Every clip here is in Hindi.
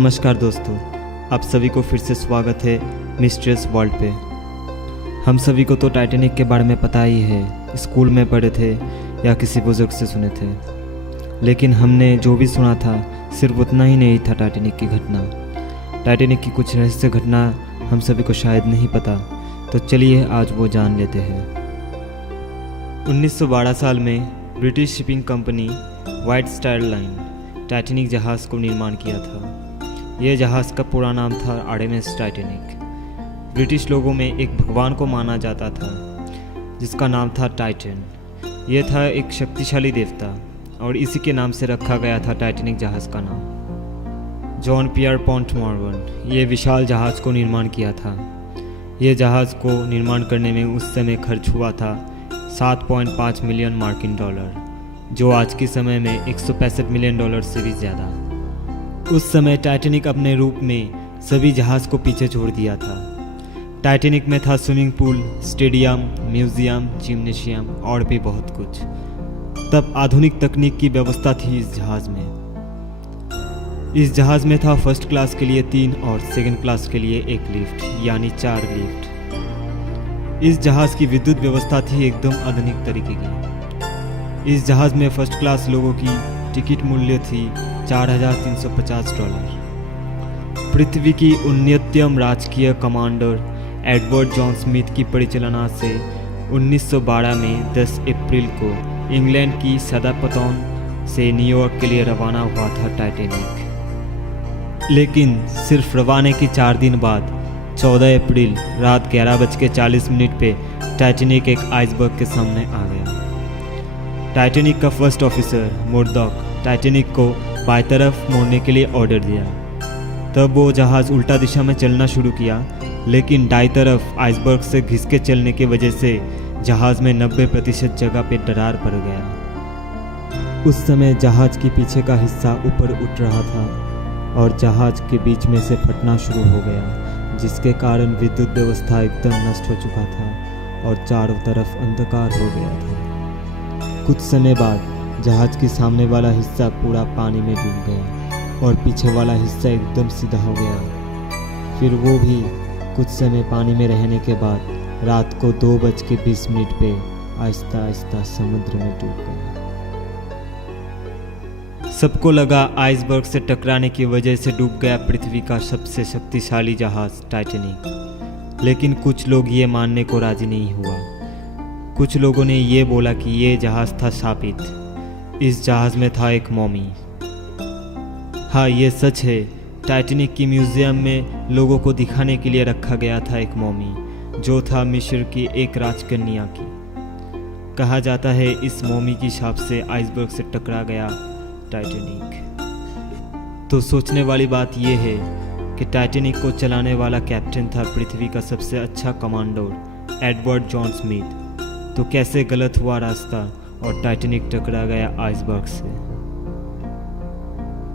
नमस्कार दोस्तों, आप सभी को फिर से स्वागत है मिस्ट्रियस वर्ल्ड पे। हम सभी को तो टाइटैनिक के बारे में पता ही है, स्कूल में पढ़े थे या किसी बुजुर्ग से सुने थे, लेकिन हमने जो भी सुना था सिर्फ उतना ही नहीं था टाइटैनिक की घटना। टाइटैनिक की कुछ रहस्य घटना हम सभी को शायद नहीं पता, तो चलिए आज वो जान लेते हैं। 1912 साल में British shipping company white star line Titanic जहाज़ को निर्माण किया था। यह जहाज़ का पूरा नाम था आरएमएस टाइटैनिक। ब्रिटिश लोगों में एक भगवान को माना जाता था जिसका नाम था टाइटन। यह था एक शक्तिशाली देवता और इसी के नाम से रखा गया था टाइटैनिक जहाज़ का नाम। जॉन पियर पॉन्ट मॉर्गन ये विशाल जहाज़ को निर्माण किया था। यह जहाज़ को निर्माण करने में उस समय खर्च हुआ था 7.5 मिलियन मार्किन डॉलर, जो आज के समय में 165 मिलियन डॉलर से भी ज़्यादा। उस समय टाइटैनिक अपने रूप में सभी जहाज़ को पीछे छोड़ दिया था। टाइटैनिक में था swimming pool, stadium, museum, gymnasium और भी बहुत कुछ। तब आधुनिक तकनीक की व्यवस्था थी इस जहाज़ में। इस जहाज़ में था फर्स्ट क्लास के लिए 3 और सेकंड क्लास के लिए 1 लिफ्ट, यानी 4 लिफ्ट। इस जहाज़ की विद्युत व्यवस्था थी एकदम आधुनिक तरीके की। इस जहाज़ में फर्स्ट क्लास लोगों की टिकट मूल्य थी $4,350। पृथ्वी की 19वीं राजकीय कमांडर एडवर्ड जॉन स्मिथ की परिचालना से 1912 में 10 अप्रैल को इंग्लैंड की सदापतौन से न्यूयॉर्क के लिए रवाना हुआ था टाइटैनिक। लेकिन सिर्फ रवाने के 4 दिन बाद 14 अप्रैल रात 11:40 पे टाइटैनिक एक आइसबर्ग के सामने आ गया। टाइटैनिक का फर्स्ट ऑफिसर मुर्डॉक टाइटैनिक को बाईं तरफ मोड़ने के लिए ऑर्डर दिया। तब वो जहाज़ उल्टा दिशा में चलना शुरू किया, लेकिन दाईं तरफ आइसबर्ग से घिसके चलने की वजह से जहाज़ में 90% जगह पे दरार पड़ गया। उस समय जहाज़ के पीछे का हिस्सा ऊपर उठ रहा था और जहाज़ के बीच में से फटना शुरू हो गया, जिसके कारण विद्युत व्यवस्था एकदम नष्ट हो चुका था और चारों तरफ अंधकार हो गया था। कुछ समय बाद जहाज़ के सामने वाला हिस्सा पूरा पानी में डूब गया और पीछे वाला हिस्सा एकदम सीधा हो गया। फिर वो भी कुछ समय पानी में रहने के बाद रात को 2:20 पे आहिस्ता आहिस्ता समुद्र में डूब गया। सबको लगा आइसबर्ग से टकराने की वजह से डूब गया पृथ्वी का सबसे शक्तिशाली जहाज़ टाइटैनिक। लेकिन कुछ लोग ये मानने को राजी नहीं हुआ। कुछ लोगों ने ये बोला कि ये जहाज़ था शापित। इस जहाज़ में था एक मॉमी। हाँ, ये सच है। टाइटैनिक की म्यूजियम में लोगों को दिखाने के लिए रखा गया था एक मॉमी, जो था मिस्र की एक राजकन्या की। कहा जाता है इस मॉमी की छाप से आइसबर्ग से टकरा गया टाइटैनिक। तो सोचने वाली बात यह है कि टाइटैनिक को चलाने वाला कैप्टन था पृथ्वी का सबसे अच्छा कमांडर एडवर्ड जॉन स्मिथ। तो कैसे गलत हुआ रास्ता और टाइटैनिक टकरा गया आइसबर्ग से।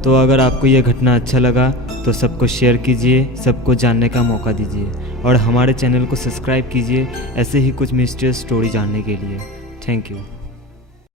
तो अगर आपको यह घटना अच्छा लगा तो सबको शेयर कीजिए, सबको जानने का मौका दीजिए और हमारे चैनल को सब्सक्राइब कीजिए ऐसे ही कुछ मिस्ट्रियस स्टोरी जानने के लिए। Thank you.